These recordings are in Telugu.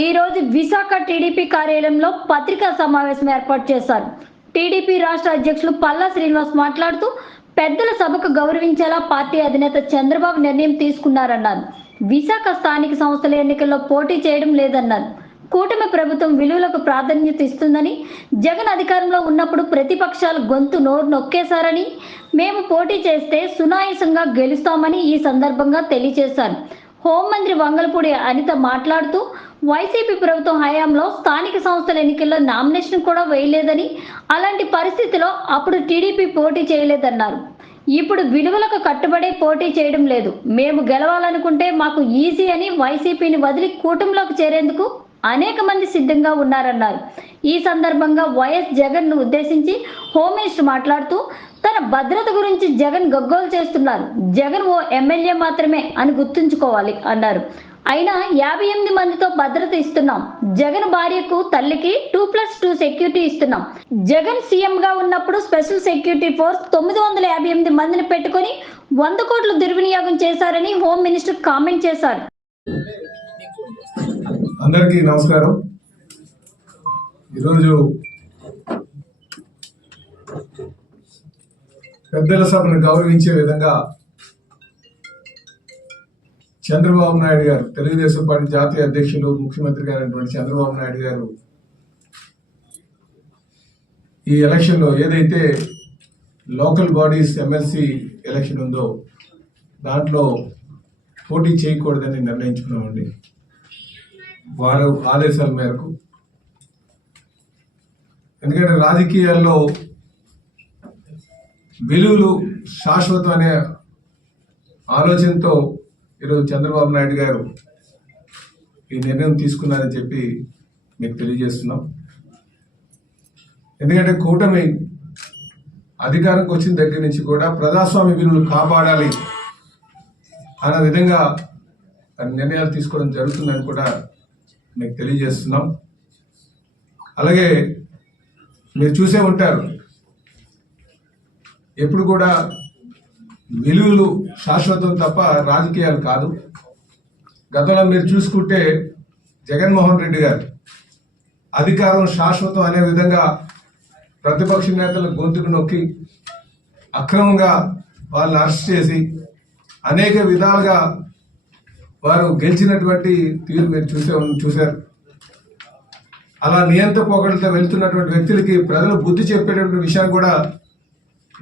ఈ రోజు విశాఖ టీడీపీ కార్యాలయంలో పత్రికా సమావేశం ఏర్పాటు చేశారు. టీడీపీ రాష్ట్ర అధ్యక్షులు పల్లా శ్రీనివాస్ మాట్లాడుతూ పెద్దల సభకు గౌరవించేలా పార్టీ అధినేత చంద్రబాబు నిర్ణయం తీసుకున్నారన్నారు. విశాఖ స్థానిక సంస్థల ఎన్నికల్లో పోటీ చేయడం లేదన్నారు. కూటమి ప్రభుత్వం విలువలకు ప్రాధాన్యత ఇస్తుందని, జగన్ అధికారంలో ఉన్నప్పుడు ప్రతిపక్షాలు గొంతు నోరు నొక్కేశారని, మేము పోటీ చేస్తే సునాయాసంగా గెలుస్తామని ఈ సందర్భంగా తెలియజేశారు. హోంమంత్రి వంగలపూడి అనిత మాట్లాడుతూ వైసీపీ ప్రభుత్వం హయాంలో స్థానిక సంస్థల ఎన్నికల్లో నామినేషన్ కూడా వేయలేదని, అలాంటి పరిస్థితిలో అప్పుడు టీడీపీ పోటీ చేయలేదన్నారు. ఇప్పుడు విలువలకు కట్టుబడే పోటీ చేయడం లేదు. మేము గెలవాలనుకుంటే మాకు ఈజీ అని వైసీపీని వదిలి కూటమిలోకి చేరేందుకు అనేక మంది సిద్ధంగా ఉన్నారన్నారు. ఈ సందర్భంగా వైఎస్ జగన్ ను ఉద్దేశించి హోమ్ మినిస్టర్ మాట్లాడుతూ తన భద్రత గురించి జగన్ గగ్గోలు చేస్తున్నారు. జగన్ ఓ ఎమ్మెల్యే మాత్రమే అని గుర్తుంచుకోవాలి అన్నారు. అయినా 58 మందితో భద్రత ఇస్తున్నాం. జగన్ భార్యకు తల్లికి 2+2 సెక్యూరిటీ ఇస్తున్నాం. జగన్ సీఎం గా ఉన్నప్పుడు స్పెషల్ సెక్యూరిటీ ఫోర్స్ 958 మందిని పెట్టుకొని 100 కోట్లు దుర్వినియోగం చేశారని హోమ్ మినిస్టర్ కామెంట్ చేశారు. అందరికీ నమస్కారం. ఈరోజు పెద్దల సభను గౌరవించే విధంగా చంద్రబాబు నాయుడు గారు, తెలుగుదేశం పార్టీ జాతీయ అధ్యక్షులు, ముఖ్యమంత్రి గారైనటువంటి చంద్రబాబు నాయుడు గారు ఈ ఎలక్షన్లో ఏదైతే లోకల్ బాడీస్ ఎమ్మెల్సీ ఎలక్షన్ ఉందో దాంట్లో పోటీ చేయకూడదని నిర్ణయించుకున్నామండి. వారు ఆదేశాల మేరకు, ఎందుకంటే రాజకీయాల్లో విలువలు శాశ్వతం అనే ఆలోచనతో ఈరోజు చంద్రబాబు నాయుడు గారు ఈ నిర్ణయం తీసుకున్నారని చెప్పి మీకు తెలియజేస్తున్నాం. ఎందుకంటే కూటమి అధికారంకి వచ్చిన దగ్గర నుంచి కూడా ప్రజాస్వామ్య విలువలు కాపాడాలి అన్న విధంగా నిర్ణయాలు తీసుకోవడం జరుగుతుందని కూడా మీకు తెలియజేస్తున్నాం. అలాగే మీరు చూసే ఉంటారు, ఎప్పుడు కూడా విలువలు శాశ్వతం తప్ప రాజకీయాలు కాదు. గతంలో మీరు చూసుకుంటే జగన్మోహన్ రెడ్డి గారు అధికారం శాశ్వతం అనే విధంగా ప్రతిపక్ష నేతల గొంతుకు నొక్కి అక్రమంగా వాళ్ళని అరెస్ట్ చేసి అనేక విధాలుగా వారు గెలిచినటువంటి తీరు మీరు చూశారు. అలా నియంత పోకడలతో వెళ్తున్నటువంటి వ్యక్తులకి ప్రజలు బుద్ధి చెప్పేటువంటి విషయాన్ని కూడా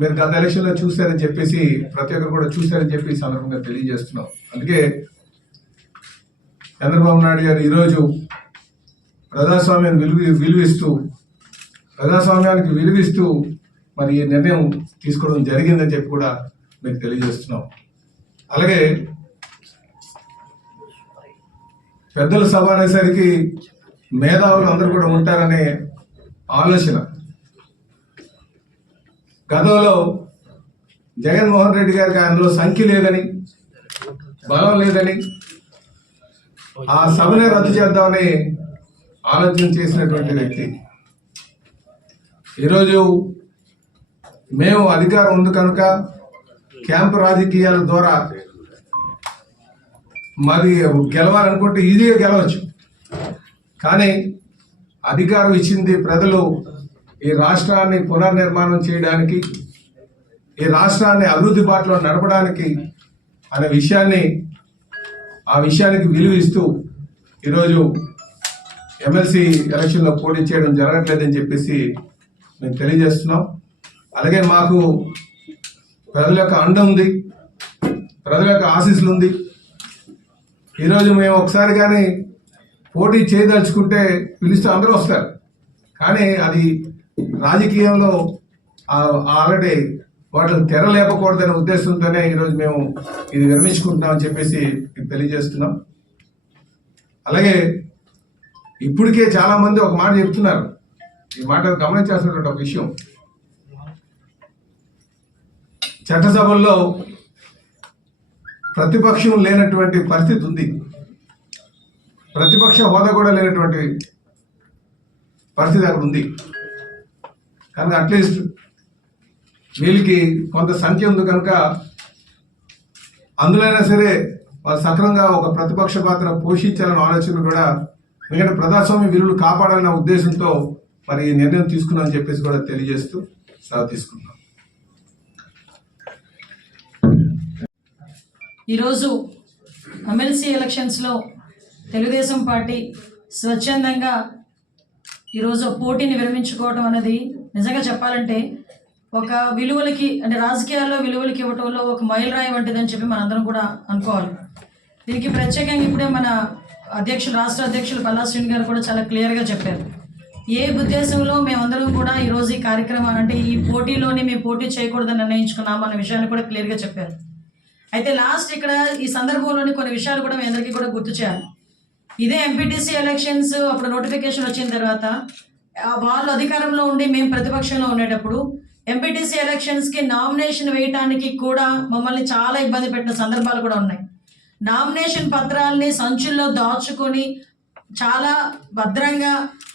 మీరు గత ఎలక్షన్లో చూశారని చెప్పేసి, ప్రతి ఒక్కరు కూడా చూశారని చెప్పి సందర్భంగా తెలియజేస్తున్నాం. అందుకే చంద్రబాబు నాయుడు గారు ఈరోజు ప్రజాస్వామ్యానికి విలువిస్తూ మరి ఈ నిర్ణయం తీసుకోవడం జరిగిందని చెప్పి కూడా మీకు తెలియజేస్తున్నాం. అలాగే పెద్దల సభ అనేసరికి మేధావులు అందరూ కూడా ఉంటారనే ఆలోచన. గతంలో జగన్మోహన్ రెడ్డి గారికి అందులో సంఖ్య లేదని, బలం లేదని ఆ సభనే రద్దు చేద్దామని ఆలోచన చేసినటువంటి వ్యక్తి ఈరోజు మేము అధికారం ఉంది కనుక క్యాంపు రాజకీయాల ద్వారా మరి గెలవాలనుకుంటే ఈజీగా గెలవచ్చు. కానీ అధికారం ఇచ్చింది ప్రజలు ఈ రాష్ట్రాన్ని పునర్నిర్మాణం చేయడానికి, ఈ రాష్ట్రాన్ని అభివృద్ధి బాటలో నడపడానికి అనే విషయానికి విలువ ఇస్తూ ఈరోజు ఎమ్మెల్సీ ఎలక్షన్లో పోటీ చేయడం జరగట్లేదని చెప్పేసి మేము తెలియజేస్తున్నాం. అలాగే మాకు ప్రజల యొక్క అండ ఉంది, ప్రజల యొక్క ఆశీస్సులు ఉంది. ఈరోజు మేము ఒకసారి కానీ పోటీ చేయదలుచుకుంటే పిలిస్తే అందరూ వస్తారు. కానీ అది రాజకీయంలో ఆల్రెడీ వాటిని తెరలేపకూడదనే ఉద్దేశంతోనే ఈరోజు మేము ఇది విరమించుకుంటున్నామని చెప్పేసి తెలియజేస్తున్నాం. అలాగే ఇప్పటికే చాలా మంది ఒక మాట చెప్తున్నారు. ఈ మాట గమనించాల్సినటువంటి ఒక విషయం, చట్టసభల్లో ప్రతిపక్షం లేనటువంటి పరిస్థితి ఉంది. ప్రతిపక్ష హోదా కూడా లేనటువంటి పరిస్థితి అక్కడ ఉంది. కనుక అట్లీస్ట్ వీళ్ళకి కొంత సంఖ్య ఉంది కనుక అందులో అయినా సరే వాళ్ళు సక్రమంగా ఒక ప్రతిపక్ష పాత్ర పోషించాలనే ఆలోచన కూడా ఎందుకంటే ప్రజాస్వామ్య విలువలు కాపాడాలన్న ఉద్దేశంతో మరి ఈ నిర్ణయం తీసుకున్నామని చెప్పేసి కూడా తెలియజేస్తూ సెలవు తీసుకున్నాం. ఈరోజు ఎమ్మెల్సీ ఎలక్షన్స్లో తెలుగుదేశం పార్టీ స్వచ్ఛందంగా ఈరోజు పోటీని విరమించుకోవడం అనేది నిజంగా చెప్పాలంటే ఒక విలువలకి అంటే రాజకీయాల్లో విలువలకి ఇవ్వటంలో ఒక మైలురాయి వంటిదని చెప్పి మనందరం కూడా అనుకోవాలి. దీనికి ప్రత్యేకంగా ఇప్పుడే మన రాష్ట్ర అధ్యక్షులు పల్లా శ్రీని గారు కూడా చాలా క్లియర్గా చెప్పారు. ఏ ఉద్దేశంలో మేమందరం కూడా ఈరోజు ఈ కార్యక్రమాన్ని అంటే ఈ పోటీలోని మేము పోటీ చేయకూడదని నిర్ణయించుకున్నాం అన్న విషయాన్ని కూడా క్లియర్గా చెప్పారు. అయితే లాస్ట్ ఇక్కడ ఈ సందర్భంలోని కొన్ని విషయాలు కూడా మీ అందరికీ కూడా గుర్తు చేయాలి. ఇదే ఎంపీటీసీ ఎలక్షన్స్ అప్పుడు నోటిఫికేషన్ వచ్చిన తర్వాత వాళ్ళు అధికారంలో ఉండి మేము ప్రతిపక్షంలో ఉండేటప్పుడు ఎంపీటీసీ ఎలక్షన్స్కి నామినేషన్ వేయటానికి కూడా మమ్మల్ని చాలా ఇబ్బంది పెట్టిన సందర్భాలు కూడా ఉన్నాయి. నామినేషన్ పత్రాలని సంచుల్లో దాచుకొని చాలా భద్రంగా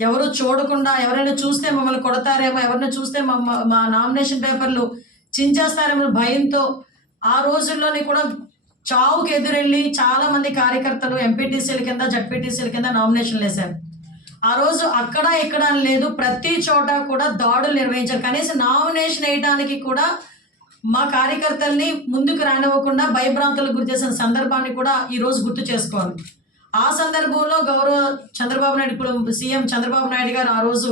ఎవరు చూడకుండా ఎవరైనా చూస్తే మమ్మల్ని కొడతారేమో, ఎవరైనా చూస్తే మా నామినేషన్ పేపర్లు చించేస్తారేమో భయంతో ఆ రోజుల్లోని కూడా చావుకి ఎదురెళ్ళి చాలా మంది కార్యకర్తలు ఎంపీటీసీల కింద జడ్పీటీసీల కింద నామినేషన్లు వేశారు. ఆ రోజు అక్కడ ఇక్కడ అని లేదు, ప్రతి చోట కూడా దాడులు నిర్వహించారు. కనీసం నామినేషన్ వేయడానికి కూడా మా కార్యకర్తల్ని ముందుకు రానివ్వకుండా భయభ్రాంతులకు గురి చేసిన సందర్భాన్ని కూడా ఈరోజు గుర్తు చేసుకోవాలి. ఆ సందర్భంలో గౌరవ చంద్రబాబు నాయుడు, ఇప్పుడు సీఎం చంద్రబాబు నాయుడు గారు ఆ రోజు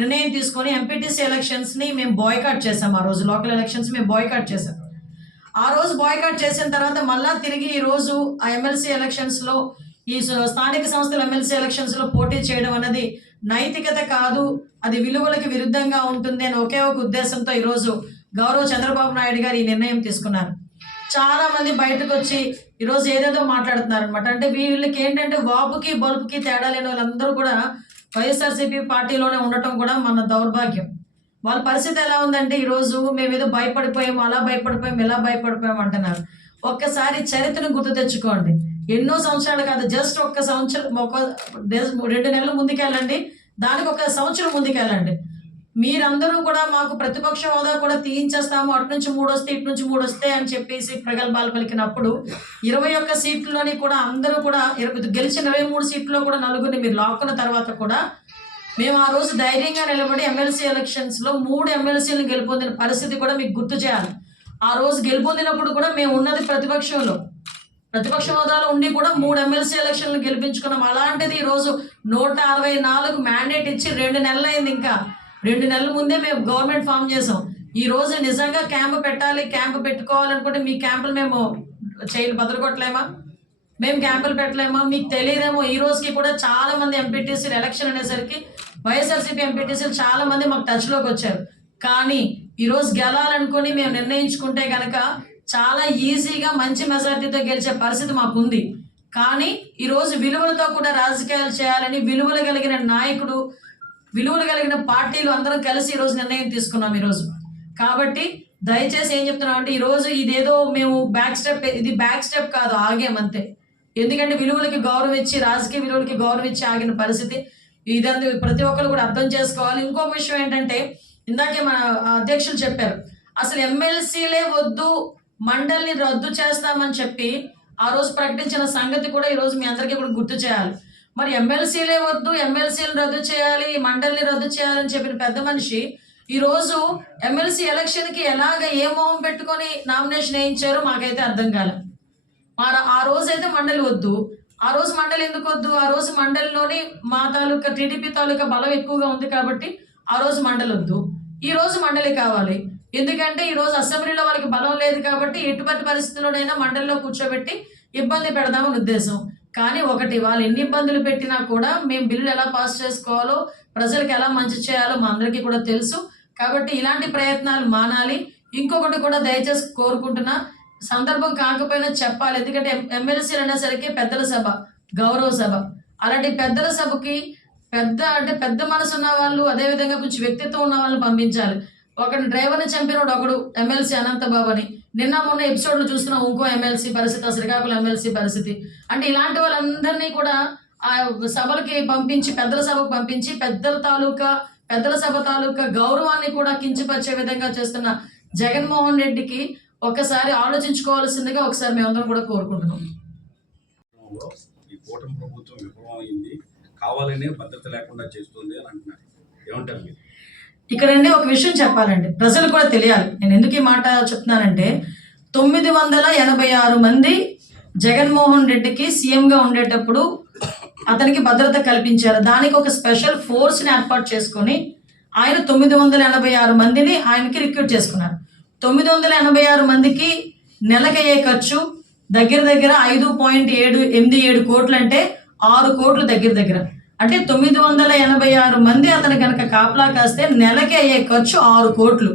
నిర్ణయం తీసుకొని ఎంపీటీసీ ఎలక్షన్స్ని మేము బాయ్కాట్ చేసాం. ఆ రోజు లోకల్ ఎలక్షన్స్ మేము బాయ్కాట్ చేసాం. ఆ రోజు బాయ్కాట్ చేసిన తర్వాత మళ్ళా తిరిగి ఈరోజు ఆ ఎమ్మెల్సీ ఎలక్షన్స్లో ఈ స్థానిక సంస్థల ఎమ్మెల్సీ ఎలక్షన్స్లో పోటీ చేయడం అనేది నైతికత కాదు, అది విలువలకు విరుద్ధంగా ఉంటుంది అని ఒకే ఒక ఉద్దేశంతో ఈరోజు గౌరవ చంద్రబాబు నాయుడు గారు ఈ నిర్ణయం తీసుకున్నారు. చాలా మంది బయటకు వచ్చి ఈరోజు ఏదేదో మాట్లాడుతున్నారు అనమాట. అంటే వీళ్ళకి ఏంటంటే వాపుకి బల్బుకి తేడా లేని వాళ్ళందరూ కూడా వైఎస్ఆర్సీపీ పార్టీలోనే ఉండటం కూడా మన దౌర్భాగ్యం. వాళ్ళ పరిస్థితి ఎలా ఉందంటే ఈరోజు మేము ఏదో భయపడిపోయాము, అలా భయపడిపోయాము, ఇలా భయపడిపోయాము అంటున్నారు. ఒక్కసారి చరిత్రను గుర్తు తెచ్చుకోండి. ఎన్నో సంవత్సరాలు కాదు, జస్ట్ ఒక్క సంవత్సరం, 2 నెలలు ముందుకెళ్ళండి, దానికి 1 సంవత్సరం ముందుకెళ్ళండి. మీరందరూ కూడా మాకు ప్రతిపక్ష హోదా కూడా తీయించేస్తాము, అటు నుంచి 3 వస్తే ఇటు నుంచి 3 వస్తాయి అని చెప్పేసి ప్రగల్భాలు పలికినప్పుడు 21 సీట్లని కూడా అందరూ కూడా గెలిచిన 23 సీట్లో కూడా 4 మీరు లాక్కున్న తర్వాత కూడా మేము ఆ రోజు ధైర్యంగా నిలబడి ఎమ్మెల్సీ ఎలక్షన్స్లో 3 ఎమ్మెల్సీలను గెలుపొందిన పరిస్థితి కూడా మీకు గుర్తు చేయాలి. ఆ రోజు గెలుపొందినప్పుడు కూడా మేము ఉన్నది ప్రతిపక్ష హోదాలో ఉండి కూడా 3 ఎమ్మెల్సీ ఎలక్షన్లు గెలిపించుకున్నాం. అలాంటిది ఈరోజు 164 మ్యాండేట్ ఇచ్చి 2 నెలలు అయింది. ఇంకా 2 నెలల ముందే మేము గవర్నమెంట్ ఫామ్ చేసాం. ఈ రోజు నిజంగా క్యాంపు పెట్టాలి, క్యాంపు పెట్టుకోవాలనుకుంటే మీ క్యాంపులు మేము బదలగొట్టలేమా? మేము క్యాంపులు పెట్టలేమా? మీకు తెలియదేమో, ఈ రోజుకి కూడా చాలా మంది ఎంపీటీసీలు ఎలక్షన్ అనేసరికి వైఎస్ఆర్సీపీ ఎంపీటీసీలు చాలా మంది మాకు టచ్లోకి వచ్చారు. కానీ ఈరోజు గెలాలనుకొని మేము నిర్ణయించుకుంటే కనుక చాలా ఈజీగా మంచి మెజార్టీతో గెలిచే పరిస్థితి మాకు ఉంది. కానీ ఈరోజు విలువలతో కూడా రాజకీయాలు చేయాలని విలువలు కలిగిన నాయకుడు, విలువలు కలిగిన పార్టీలు అందరం కలిసి ఈరోజు నిర్ణయం తీసుకున్నాం ఈరోజు. కాబట్టి దయచేసి ఏం చెప్తున్నాం అంటే ఈరోజు ఇదేదో మేము ఇది బ్యాక్ స్టెప్ కాదు, ఆగామంతే. ఎందుకంటే విలువలకి గౌరవం ఇచ్చి, రాజకీయ విలువలకి గౌరవం ఇచ్చి ఆగిన పరిస్థితి ఇదంతా ప్రతి ఒక్కరు కూడా అర్థం చేసుకోవాలి. ఇంకొక విషయం ఏంటంటే ఇందాకే మన అధ్యక్షులు చెప్పారు, అసలు ఎమ్మెల్సీలే వద్దు, మండలిని రద్దు చేస్తామని చెప్పి ఆ రోజు ప్రకటించిన సంగతి కూడా ఈరోజు మీ అందరికీ కూడా గుర్తు చేయాలి. మరి ఎమ్మెల్సీలే వద్దు, ఎమ్మెల్సీలను రద్దు చేయాలి, మండలిని రద్దు చేయాలని చెప్పిన పెద్ద మనిషి ఈరోజు ఎమ్మెల్సీ ఎలక్షన్కి ఏ మోహం పెట్టుకొని నామినేషన్ వేయించారో మాకైతే అర్థం కాలే. ఆ రోజైతే మండలి వద్దు, ఆ రోజు మండలి ఎందుకు వద్దు? ఆ రోజు మండలిలోని మా తాలూకా టీడీపీ తాలూకా బలం ఎక్కువగా ఉంది కాబట్టి ఆ రోజు మండలి వద్దు, ఈ రోజు మండలి కావాలి. ఎందుకంటే ఈ రోజు అసెంబ్లీలో వాళ్ళకి బలం లేదు కాబట్టి ఎటువంటి పరిస్థితుల్లోనైనా మండలిలో కూర్చోబెట్టి ఇబ్బంది పెడదామని ఉద్దేశం. కానీ ఒకటి, వాళ్ళు ఎన్ని ఇబ్బందులు పెట్టినా కూడా మేము బిల్లు ఎలా పాస్ చేసుకోవాలో, ప్రజలకు ఎలా మంచి చేయాలో మా అందరికీ కూడా తెలుసు. కాబట్టి ఇలాంటి ప్రయత్నాలు మానాలి. ఇంకొకటి కూడా దయచేసి కోరుకుంటున్నా, సందర్భం కాకపోయినా చెప్పాలి. ఎందుకంటే ఎమ్మెల్సీలు అనేసరికి పెద్దల సభ, గౌరవ సభ. అలాంటి పెద్దల సభకి పెద్ద మనసు ఉన్న వాళ్ళు, అదేవిధంగా కొంచెం వ్యక్తిత్వం ఉన్న వాళ్ళని పంపించాలి. ఒకటి డ్రైవర్ని చంపినోడు ఒకడు ఎమ్మెల్సీ అనంతబాబు అని నిన్న మొన్న ఎపిసోడ్లు చూస్తున్నాం. ఇంకో ఎమ్మెల్సీ పరిస్థితి, శ్రీకాకుళం ఎమ్మెల్సీ పరిస్థితి. అంటే ఇలాంటి వాళ్ళందరినీ కూడా ఆ సభలకి పంపించి, పెద్దల సభకు పంపించి పెద్దల సభ తాలూకా గౌరవాన్ని కూడా కించపరిచే విధంగా చేస్తున్న జగన్మోహన్ రెడ్డికి ఒకసారి ఆలోచించుకోవాల్సిందిగా ఒకసారి మేమందరం కూడా కోరుకుంటున్నాం. ఈ కూటమి ప్రభుత్వం విఫలమైంది కావాలని భద్రత లేకుండా చేస్తుంది అని అంటున్నారు. ఏమంటారు మీరు? ఇక్కడండి ఒక విషయం చెప్పాలండి, ప్రజలు కూడా తెలియాలి. నేను ఎందుకు ఈ మాట చెప్తున్నానంటే 986 మంది జగన్మోహన్ రెడ్డికి సీఎంగా ఉండేటప్పుడు అతనికి భద్రత కల్పించారు. దానికి ఒక స్పెషల్ ఫోర్స్ని ఏర్పాటు చేసుకొని ఆయన 986 మందిని ఆయనకి రిక్రూట్ చేసుకున్నారు. 986 మందికి నెలకయ్యే ఖర్చు దగ్గర దగ్గర 5.787 కోట్లు, అంటే 6 కోట్లు దగ్గర. అంటే 986 మంది అతను కనుక కాపలా కాస్తే నెలకి అయ్యే ఖర్చు 6 కోట్లు.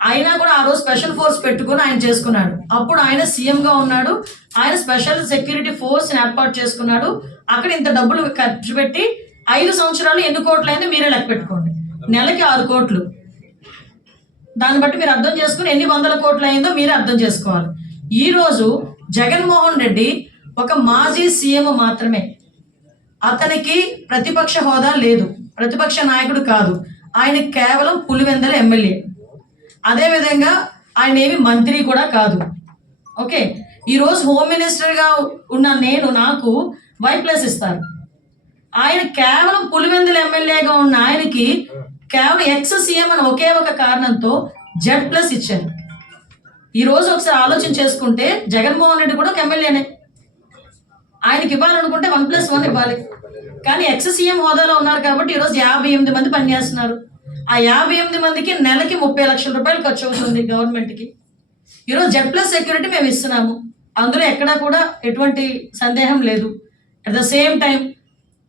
అయినా కూడా ఆ రోజు స్పెషల్ ఫోర్స్ పెట్టుకుని ఆయన చేసుకున్నాడు. అప్పుడు ఆయన సీఎంగా ఉన్నాడు, ఆయన స్పెషల్ సెక్యూరిటీ ఫోర్స్ని ఏర్పాటు చేసుకున్నాడు. అక్కడ ఇంత డబ్బులు ఖర్చు పెట్టి 5 సంవత్సరాలు ఎన్ని కోట్లు అయింది మీరే లెక్క పెట్టుకోండి. నెలకి 6 కోట్లు. దాన్ని బట్టి మీరు అర్థం చేసుకుని ఎన్ని వందల కోట్లు అయిందో మీరే అర్థం చేసుకోవాలి. ఈరోజు జగన్మోహన్ రెడ్డి ఒక మాజీ సీఎం మాత్రమే. అతనికి ప్రతిపక్ష హోదా లేదు, ప్రతిపక్ష నాయకుడు కాదు. ఆయన కేవలం పులివెందల ఎమ్మెల్యే. అదేవిధంగా ఆయన ఏమి మంత్రి కూడా కాదు. ఓకే, ఈరోజు హోమ్ మినిస్టర్గా ఉన్న నాకు Y+ ఇస్తారు. ఆయన కేవలం పులివెందుల ఎమ్మెల్యేగా ఉన్న ఆయనకి కేవలం ఎక్స్ సీఎం అని ఒకే ఒక కారణంతో Z+ ఇచ్చారు. ఈరోజు ఒకసారి ఆలోచన చేసుకుంటే జగన్మోహన్ రెడ్డి కూడా ఒక ఎమ్మెల్యేనే. ఆయనకి ఇవ్వాలనుకుంటే 1+1 ఇవ్వాలి. కానీ ఎక్స్ సీఎం హోదాలో ఉన్నారు కాబట్టి ఈరోజు 58 మంది పనిచేస్తున్నారు. ఆ 58 మందికి నెలకి 30 లక్షల రూపాయలు ఖర్చు అవుతుంది గవర్నమెంట్కి. ఈరోజు Z+ సెక్యూరిటీ మేము ఇస్తున్నాము, అందులో ఎక్కడా కూడా ఎటువంటి సందేహం లేదు. At the same time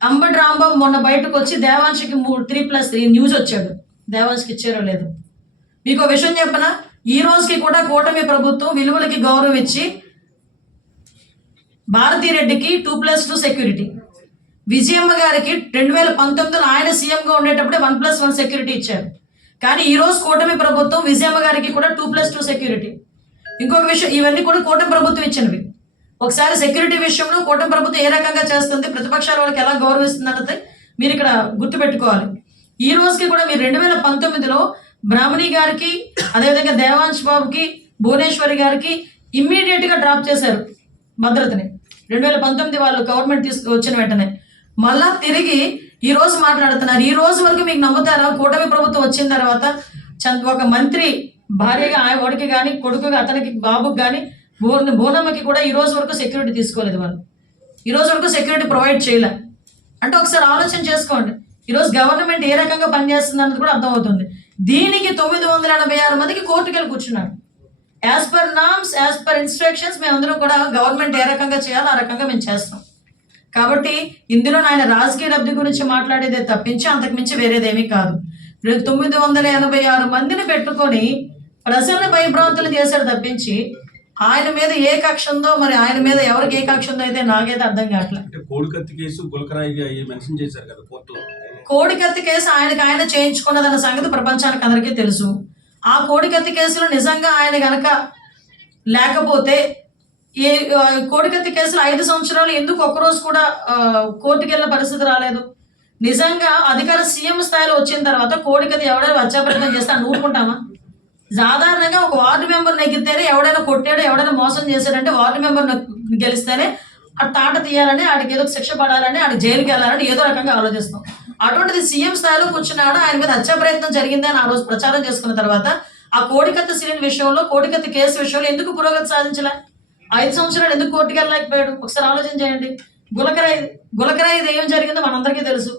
Ambati Rambabu మొన్న బయటకు వచ్చి దేవాంశకి 3+3 న్యూస్ వచ్చాడు. దేవాంశకి ఇచ్చారో లేదు. మీకు ఒక విషయం చెప్పనా, ఈ రోజుకి కూడా కూటమి ప్రభుత్వం విలువలకి గౌరవం ఇచ్చి భారతీరెడ్డికి 2+2 సెక్యూరిటీ, విజయమ్మ గారికి 2019లో ఆయన సీఎంగా ఉండేటప్పుడే 1+1 సెక్యూరిటీ ఇచ్చారు. కానీ ఈ రోజు కూటమి ప్రభుత్వం విజయమ్మ గారికి కూడా 2+2 సెక్యూరిటీ. ఇంకొక విషయం, ఇవన్నీ కూడా కూటమి ప్రభుత్వం ఇచ్చినవి. ఒకసారి సెక్యూరిటీ విషయంలో కూటమి ప్రభుత్వం ఏ రకంగా చేస్తుంది, ప్రతిపక్షాల వాళ్ళకి ఎలా గౌరవిస్తుంది అన్నది మీరు ఇక్కడ గుర్తుపెట్టుకోవాలి. ఈ రోజుకి కూడా మీరు 2019లో బ్రాహ్మణి గారికి, అదేవిధంగా దేవాంశ్ బాబుకి, భువనేశ్వరి గారికి ఇమ్మీడియట్గా డ్రాప్ చేశారు భద్రతని. 2019 వాళ్ళు గవర్నమెంట్ వచ్చిన వెంటనే మళ్ళా తిరిగి ఈ రోజు మాట్లాడుతున్నారు. ఈ రోజు వరకు మీకు నమ్ముతారా, కూటమి ప్రభుత్వం వచ్చిన తర్వాత ఒక మంత్రి భార్యగా వాడికి కానీ, కొడుకుగా అతనికి బాబుకి కానీ, బోనమ్మకి కూడా ఈ రోజు వరకు సెక్యూరిటీ తీసుకోలేదు. వాళ్ళు ఈ రోజు వరకు సెక్యూరిటీ ప్రొవైడ్ చేయలే. అంటే ఒకసారి ఆలోచన చేసుకోండి, ఈరోజు గవర్నమెంట్ ఏ రకంగా పనిచేస్తుంది అన్నది కూడా అర్థమవుతుంది. దీనికి 986 మందికి కోర్టుకి వెళ్ళి కూర్చున్నారు. As per norms, as per instructions మేమందరం కూడా గవర్నమెంట్ ఏ రకంగా చేయాలో ఆ రకంగా మేము చేస్తాం. కాబట్టి ఇందులో ఆయన రాజకీయ లబ్ధి గురించి మాట్లాడేదే తప్పించి అంతకుమించి వేరేదేమీ కాదు. 986 మందిని పెట్టుకొని ప్రజలను భయభ్రాంతులు చేశాడు తప్పించి ఆయన మీద ఏ కక్ష ఉందో, మరి ఆయన మీద ఎవరికి ఏ కక్ష ఉందో అయితే నాకైతే అర్థం కావట్లేదు. కోడికత్తి కేసు గులకరాయి మెన్షన్ చేశారు కదా కోర్టులో. కోడికత్తి కేసు ఆయన చేయించుకున్నదన్న సంగతి ప్రపంచానికి అందరికీ తెలుసు. ఆ కోడికత్తి కేసులో నిజంగా ఆయన గనక లేకపోతే ఏ కోడికత్తి కేసులో 5 సంవత్సరాలు ఎందుకు ఒక్కరోజు కూడా కోర్టుకు వెళ్ళిన పరిస్థితి రాలేదు? నిజంగా అధికార సీఎం స్థాయిలో వచ్చిన తర్వాత కోడికత్తి ఎవడైనా హత్యాప్రయత్నం చేస్తే నూరుకుంటామా? సాధారణంగా ఒక వార్డు మెంబర్ నెగ్గితేనే, ఎవడైనా కొట్టాడో ఎవడైనా మోసం చేశాడంటే వార్డు మెంబర్ గెలిస్తేనే ఆ తాట తీయాలని, ఆడికి ఏదో శిక్ష పడాలని, ఆడికి జైలుకి వెళ్ళాలని ఏదో రకంగా ఆలోచిస్తాం. అటువంటిది సీఎం స్థాయిలో కూర్చున్నాడు, ఆయన మీద హత్యా ప్రయత్నం జరిగిందని ఆ రోజు ప్రచారం చేసుకున్న తర్వాత ఆ కోడికత్తి సీరియల్ విషయంలో, కోడికత్తి కేసు విషయంలో ఎందుకు పురోగతి సాధించలే? 5 సంవత్సరాలు ఎందుకు కోర్టుకు వెళ్ళలేకపోయాడు? ఒకసారి ఆలోచన చేయండి. గులకరాయి ఏం జరిగిందో మనందరికీ తెలుసు.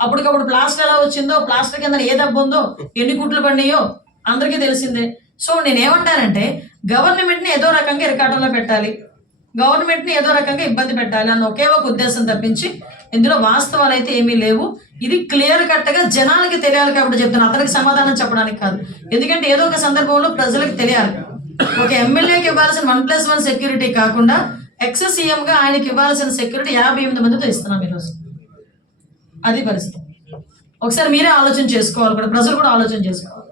అప్పటికప్పుడు ప్లాస్టర్ ఎలా వచ్చిందో, ప్లాస్టర్ కింద ఏ దెబ్బ ఉందో, ఎన్ని కుట్లు పడినాయో అందరికీ తెలిసిందే. సో నేనేమంటానంటే గవర్నమెంట్ని ఏదో రకంగా ఇరకాటంలో పెట్టాలి, గవర్నమెంట్ని ఏదో రకంగా ఇబ్బంది పెట్టాలి అన్న ఒకే ఒక ఉద్దేశం తప్పించి ఇందులో వాస్తవాలు అయితే ఏమీ లేవు. ఇది క్లియర్ కట్గా జనాలకి తెలియాలి కాబట్టి చెప్తున్నాను, అతనికి సమాధానం చెప్పడానికి కాదు. ఎందుకంటే ఏదో ఒక సందర్భంలో ప్రజలకు తెలియాలి. ఒక ఎమ్మెల్యేకి ఇవ్వాల్సిన 1+1 సెక్యూరిటీ కాకుండా ఎక్స్ సీఎంగా ఆయనకి ఇవ్వాల్సిన సెక్యూరిటీ 58 మందితో ఇస్తున్నాం ఈరోజు. అది పరిస్థితి. ఒకసారి మీరే ఆలోచన చేసుకోవాలి, కూడా ప్రజలు కూడా ఆలోచన చేసుకోవాలి.